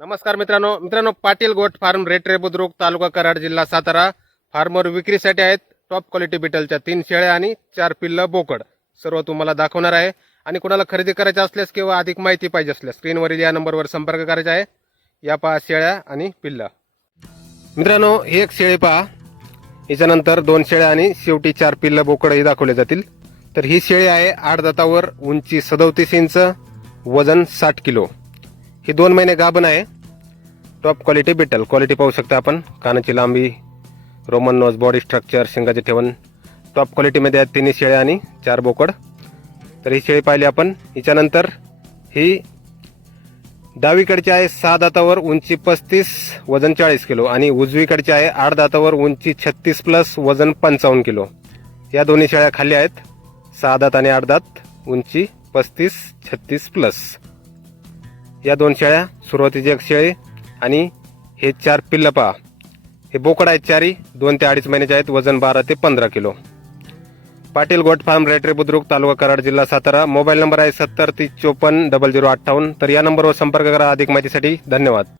नमस्कार मित्रांनो. मित्रांनो पाटील गोट फार्म रेटरे बुद्रुक तालुका कराड जिल्हा सातारा. फार्मर विक्रीसाठी आहेत टॉप क्वालिटी बिटलच्या तीन शेळ्या आणि चार पिल्ल बोकड. सर्व तुम्हाला दाखवणार आहे. आणि कुणाला खरेदी करायची असल्यास किंवा अधिक माहिती पाहिजे असल्यास स्क्रीनवरील या नंबरवर संपर्क करायचा आहे. या पहा शेळ्या आणि पिल्ल. मित्रांनो ही एक शेळी पहा. याच्यानंतर दोन शेळ्या आणि शेवटी चार पिल्ल बोकडही दाखवले जातील. तर ही शेळी आहे आठ दातावर उंची सदोतीस इंच वजन साठ किलो. ही दोन महिने गाभण आहे. टॉप क्वालिटी बिटल क्वालिटी पाहू शकता आपण. कानाची लांबी रोमन नोज बॉडी स्ट्रक्चर शिंगाचे ठेवण. टॉप क्वालिटीमध्ये आहेत तिन्ही शेळ्या आणि चार बोकड. तर ही शेळी पाहिली आपण. हिच्यानंतर ही डावीकडची आहे सहा दातावर उंची पस्तीस वजन चाळीस किलो. आणि उजवीकडची आहे आठ दातावर उंची छत्तीस प्लस वजन पंचावन्न किलो. या दोन्ही शेळ्या खाली आहेत. सहा दात आणि आठ दात उंची पस्तीस छत्तीस प्लस. या दोन शेळ्या सुरुवातीची एक शेळी आणि हे चार पिल्लपा हे बोकड आहेत चारी दोन ते अडीच महिन्याचे आहेत वजन बारा ते पंधरा kilo. Patil goat farm Retare Budruk तालुका कराड जिल्हा सातारा. मोबाईल नंबर आहे सत्तर तीस चोपन्न डबल झिरो अठ्ठावन्न. तर या नंबरवर संपर्क करा अधिक माहितीसाठी. धन्यवाद.